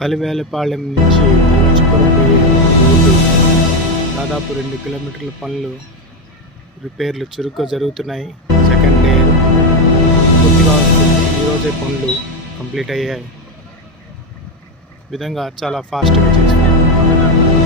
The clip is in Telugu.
కలివేలపాలెం నుంచి ధర్మచుపురం పోయే రోడ్డు దాదాపు 2 కిలోమీటర్ల పనులు రిపేర్లు చురుగ్గా జరుగుతున్నాయి. సెకండ్ లేయర్ పూర్తిగా వస్తుంది. ఈరోజే పనులు కంప్లీట్ అయ్యాయి. ఈ విధంగా చాలా ఫాస్ట్గా చేస్తున్నారు.